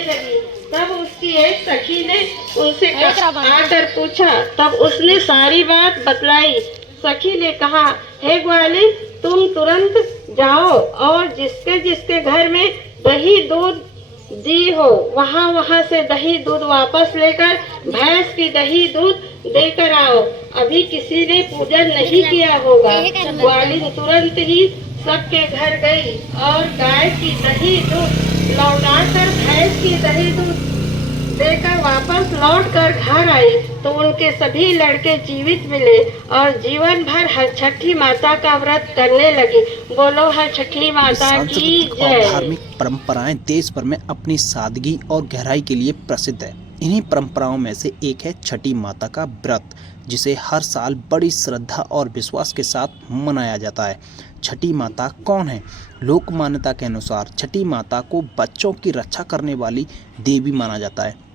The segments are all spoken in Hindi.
रोने लगी। तब उसकी एक सखी ने उनसे आकर पूछा। तब उसने सारी बात बतलाई। सखी ने कहा, हे ग्वालिन, तुम तुरंत जाओ और जिसके जिसके घर में दही दूध दी हो वहाँ से दही दूध वापस लेकर भैंस की दही दूध देकर आओ। अभी किसी ने पूजन नहीं किया होगा। ग्वालिन तुरंत ही सबके घर गई और गाय की दही दूध लौटाकर भैंस की दही दूध देकर वापस लौटकर घर आई तो उनके सभी लड़के जीवित मिले और जीवन भर हर छठी माता का व्रत करने लगी। बोलो हर छठी माता की जय। धार्मिक परंपराएं देश भर में अपनी सादगी और गहराई के लिए प्रसिद्ध है। इन्हीं परंपराओं में से एक है छठी माता का व्रत, जिसे हर साल बड़ी श्रद्धा और विश्वास के साथ मनाया जाता है। छठी माता कौन है? लोक मान्यता के अनुसार छठी माता को बच्चों की रक्षा करने वाली देवी माना जाता है।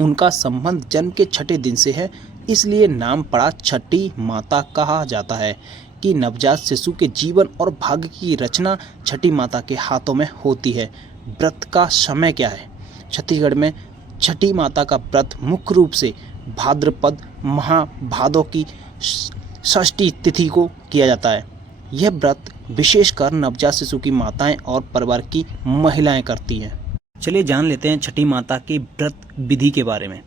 उनका संबंध जन्म के छठे दिन से है, इसलिए नाम पड़ा छठी माता कहा जाता है कि नवजात शिशु के जीवन और भाग्य की रचना छठी माता के हाथों में होती है। व्रत का समय क्या है? छत्तीसगढ़ में छठी माता का व्रत मुख्य रूप से भाद्रपद महाभादों की षष्ठी तिथि को किया जाता है। यह व्रत विशेषकर नवजात शिशु की माताएं और परिवार की महिलाएं करती हैं। चलिए जान लेते हैं छठी माता की व्रत विधि के बारे में।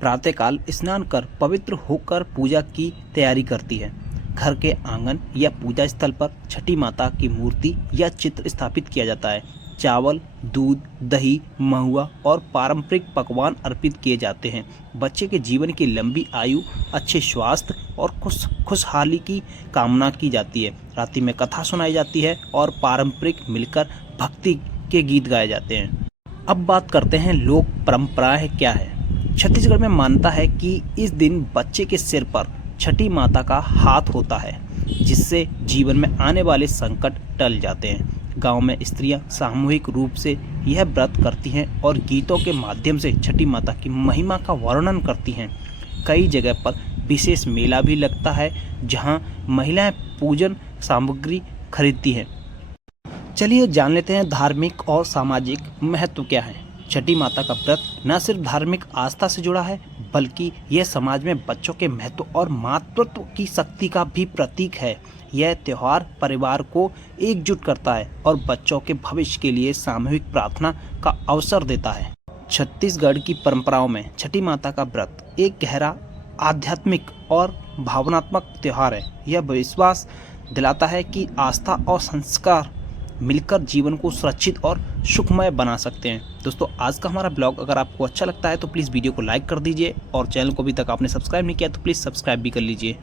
प्रातःकाल स्नान कर पवित्र होकर पूजा की तैयारी करती है। घर के आंगन या पूजा स्थल पर छठी माता की मूर्ति या चित्र स्थापित किया जाता है। चावल, दूध, दही, महुआ और पारंपरिक पकवान अर्पित किए जाते हैं। बच्चे के जीवन की लंबी आयु, अच्छे स्वास्थ्य और खुशहाली की कामना की जाती है। रात्रि में कथा सुनाई जाती है और पारंपरिक मिलकर भक्ति के गीत गाए जाते हैं। अब बात करते हैं लोक परंपराएं क्या है। छत्तीसगढ़ में मान्यता है कि इस दिन बच्चे के सिर पर छठी माता का हाथ होता है, जिससे जीवन में आने वाले संकट टल जाते हैं। गांव में स्त्रियां सामूहिक रूप से यह व्रत करती हैं और गीतों के माध्यम से छठी माता की महिमा का वर्णन करती हैं। कई जगह पर विशेष मेला भी लगता है, जहां महिलाएं पूजन सामग्री खरीदती हैं। चलिए जान लेते हैं धार्मिक और सामाजिक महत्व क्या है। छठी माता का व्रत न सिर्फ धार्मिक आस्था से जुड़ा है, बल्कि यह समाज में बच्चों के महत्व और मातृत्व की शक्ति का भी प्रतीक है। यह त्यौहार परिवार को एकजुट करता है और बच्चों के भविष्य के लिए सामूहिक प्रार्थना का अवसर देता है। छत्तीसगढ़ की परंपराओं में छठी माता का व्रत एक गहरा आध्यात्मिक और भावनात्मक त्यौहार है। यह विश्वास दिलाता है कि आस्था और संस्कार मिलकर जीवन को सुरक्षित और सुखमय बना सकते हैं। दोस्तों, आज का हमारा ब्लॉग अगर आपको अच्छा लगता है तो प्लीज़ वीडियो को लाइक कर दीजिए और चैनल को अभी तक आपने सब्सक्राइब नहीं किया तो प्लीज़ सब्सक्राइब भी कर लीजिए।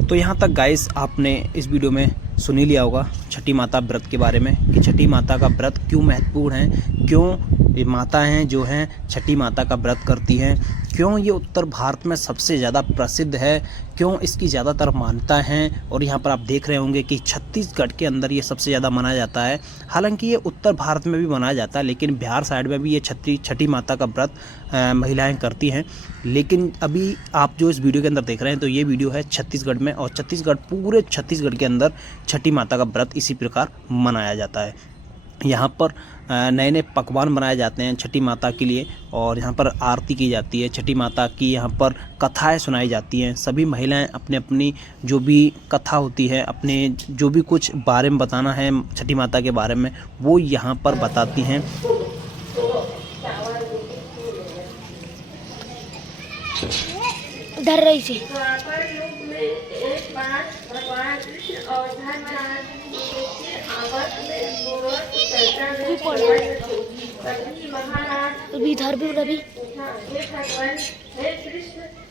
तो यहाँ तक गाइस आपने इस वीडियो में सुन ही लिया होगा छठी माता व्रत के बारे में कि छठी माता का व्रत क्यों महत्वपूर्ण है, क्यों ये माताएं जो हैं छठी माता का व्रत करती हैं, क्यों ये उत्तर भारत में सबसे ज़्यादा प्रसिद्ध है, क्यों इसकी ज़्यादातर मान्यता हैं। और यहाँ पर आप देख रहे होंगे कि छत्तीसगढ़ के अंदर ये सबसे ज़्यादा मनाया जाता है। हालांकि ये उत्तर भारत में भी मनाया जाता है, लेकिन बिहार साइड में भी ये छठी माता का व्रत महिलाएं करती हैं। लेकिन अभी आप जो इस वीडियो के अंदर देख रहे हैं तो ये वीडियो है छत्तीसगढ़ में, और पूरे छत्तीसगढ़ के अंदर छठी माता का व्रत इसी प्रकार मनाया जाता है। यहाँ पर नए नए पकवान बनाए जाते हैं छठी माता के लिए, और यहाँ पर आरती की जाती है छठी माता की, यहाँ पर कथाएं सुनाई जाती हैं। सभी महिलाएं अपने अपनी जो भी कथा होती है, अपने जो भी कुछ बारे में बताना है छठी माता के बारे में, वो यहाँ पर बताती हैं। उधर रही थी। अभी इधर भी रवि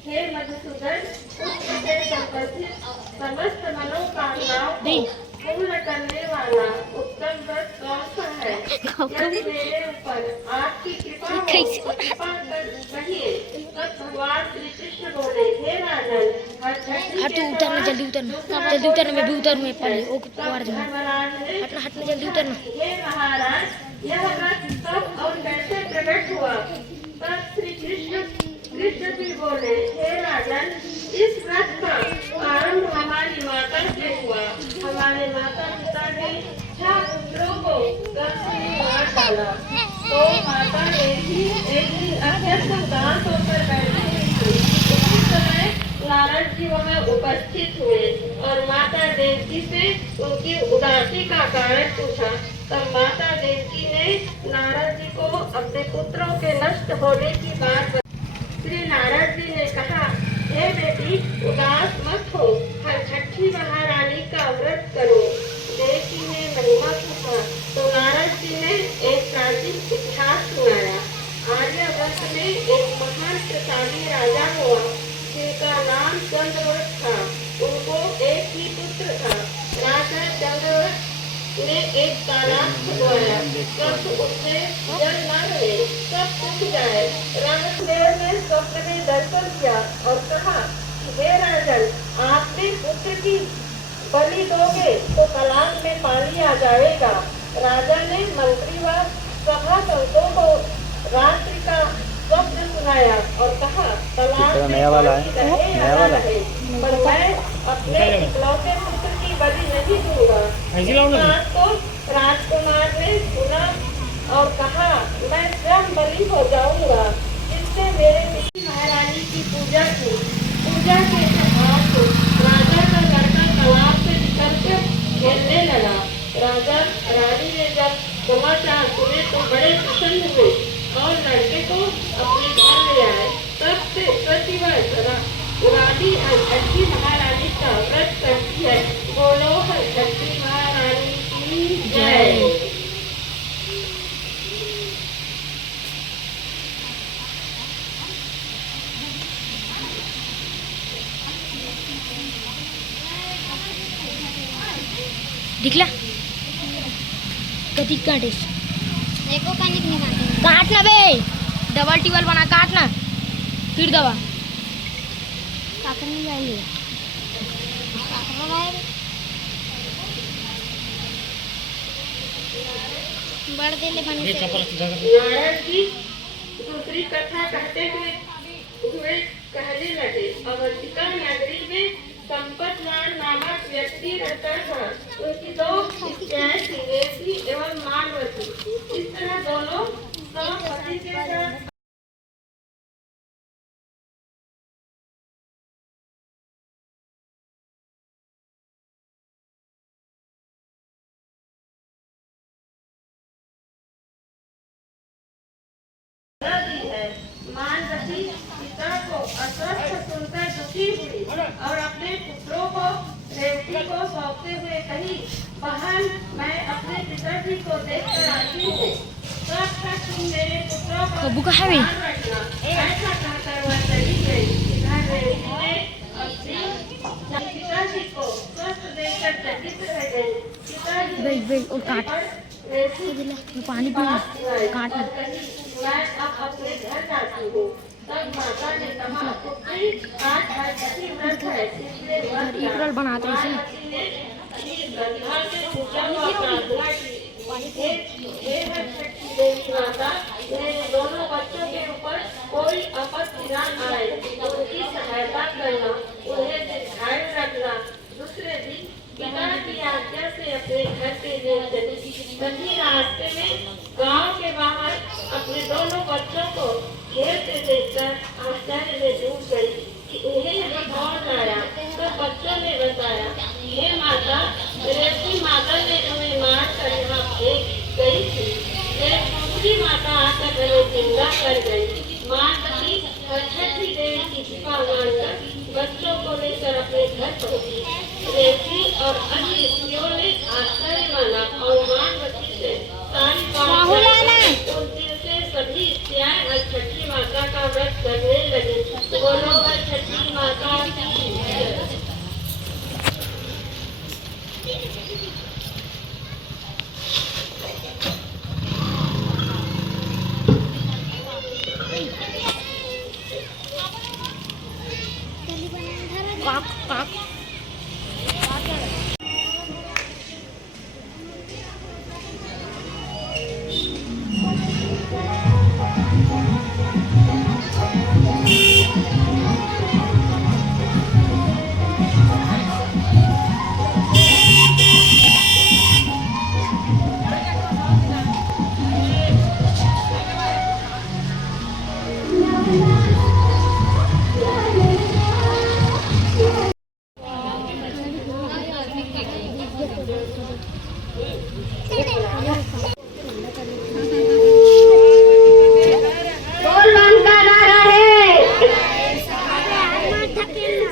हे मधुसूदन, उससे संबंधित समस्त मनोकामनाओं को पूर्ण करने वाला उत्तम व्रत कौन सा है? यदि मेरे ऊपर आपकी कृपा हो, कृपा कर कहिए। तब भगवान श्री कृष्ण बोले, हे राजन, हट उतरना, जल्दी उतरना, मैं भी उतरूँ पहले वो मार दूँगा। हटना जल्दी उतरना। हे महाराज, यह व्रत कब और कैसे प्रकट हुआ? तब श्री कृष्ण भी बोले, हे राजन, इस व्रत का आरंभ हमारी माता से हुआ। हमारे माता पिता ने 6 पुत्रों को गर्भ से मार डाला। तो माता देवी एक दिन अत्यंत उदास होकर बैठी हुई थी। उसी समय नारद जी वहां उपस्थित हुए और माता देवकी से उनकी उदासी का कारण पूछा। तब माता देवकी ने नारद जी को अपने पुत्रों के नष्ट होने की बात बताई। श्री नारद जी ने कहा, हे बेटी, उदास मत हो, हर छठी महारानी का व्रत करो। देवकी ने महिमा पूछा तो नारद जी ने एक प्राचीन इतिहास सुनाया। आर्यवर्त में एक महान प्रतापी राजा हुआ जिनका नाम चंद्रवत था। उनको एक ही पुत्र था। राजा चंद्रवत ने एक तालाब खुदवाया। कब उसमें जल न रहे, सब सूख जाए। रणदेव ने स्वप्न में दर्शन किया और कहा, हे राजन, आपने पुत्र की बलि दोगे तो तालाब में पानी आ जाएगा। राजा ने मंत्री व सभा संतों को रात्रि का स्वप्न सुनाया और कहा, तालाब में पानी रहे या न रहे, पर मैं अपने इकलौते पुत्र की बलि नहीं दूंगा। इस बात को राजकुमार ने सुना और कहा, मैं स्वयं बलि हो जाऊंगा। जिससे मेरे पिता महारानी की पूजा की। पूजा के बाद राजा का लड़का तालाब से निकलकर खेलने लगा। राजा रानी ने जब समाचार सुने तो बड़े प्रसन्न हुए और लड़के को अपने घर ले आए। तब से प्रतिवर्ष रानी हरछठी महारानी का व्रत करती है। बोलो हरछठी महारानी की जय। दिखला कति काटिस देखो कनिक नहीं काटे काट ना बे, डबल टिबल बना, काट ना, फिर दबा। काटने नहीं जाएंगे बढ़ दे ले बनी से नारद जी दूसरी कथा कहते हुए कहने लगे, अवंतिका नगरी में संपतवान नामक व्यक्ति रहता था। उनकी दो स्त्रियां थी, रेवती एवं मानवती। इस तरह दोनों पति के साथ मानवती पिता को अस्वस्थ सुनकर दुखी हुई और अपने पुत्रों को रेवती को सौंपते हुए कही, बहन, मैं अपने पिताजी को देखकर आती हूँ। तब तक तुम मेरे पुत्रों को ध्यान रखना। ऐसा कहकर वह चली गई। इधर रेवती ने अपने पिताजी को स्वस्थ देखकर चकित रह गई। पिताजी पानी पीना, काट ना। मैं अब अपने घर जाती हूँ। तब माता ने कहा, पुत्री, आज हरछठी व्रत है, इसलिए व्रत बनाते हैं श्रद्धा से पूजा व प्रार्थना की। हे हरछठी देवी माता, मेरे दोनों बच्चों के ऊपर कोई आपत्ति न आए, उनकी सहायता करना, उन्हें दीर्घायु रखना। दूसरे दिन पिता की आज्ञा से अपने घर के लिए चली। कभी रास्ते में गांव के बाहर अपने दोनों बच्चों को खेलते देखकर आश्चर्य में डूब गई कि उन्हें यहाँ कौन आया। तो बच्चों ने बताया, हे माता, रेवती माता ने हमें मार कर यहाँ फेंक गई थी। एक दूसरी माता आकर हमें जिंदा कर गई। मानवती हरछठी देवी की कृपा मानकर बच्चों को लेकर अपने घर पहुंची। रेवती और अन्य स्त्रियों ने आश्चर्य माना और मानवती से सारी बात उस दिन से सभी स्त्रियां हरछठी माता का व्रत करने लगी। बोलो हरछठी माता की जय। काक काक दो